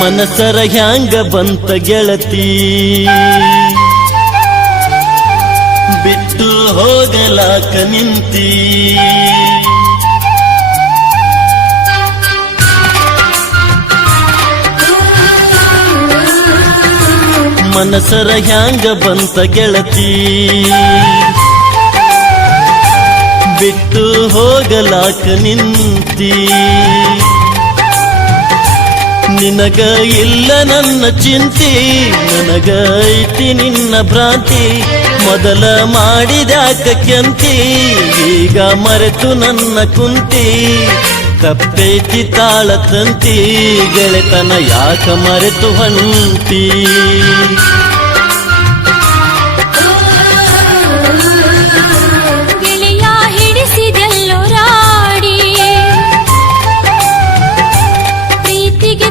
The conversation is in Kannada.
ಮನಸರ ಹ್ಯಾಂಗ ಬಂತ ಗೆಳತಿ? ಬಿಟ್ಟು ಹೋಗಲಾಕ ನಿಂತಿ? ಮನಸರ ಹ್ಯಾಂಗ ಬಂತ ಗೆಳತಿ? ಬಿಟ್ಟು ಹೋಗಲಾಕ ನಿಂತಿ? ನಿನಗ ಇಲ್ಲ ನನ್ನ ಚಿಂತಿ, ನನಗ ಐತಿ ನಿನ್ನ ಭ್ರಾಂತಿ. ಮೊದಲ ಮಾಡಿದ್ಯಾಕ ಕೆಂತಿ, ಈಗ ಮರೆತು ನನ್ನ ಕುಂತಿ. ತಪ್ಪೈತಿ ತಾಳ ತಂತಿ ಗೆಳೆತನ ಯಾಕ ಮರೆತು ಹೊಂಟಿ?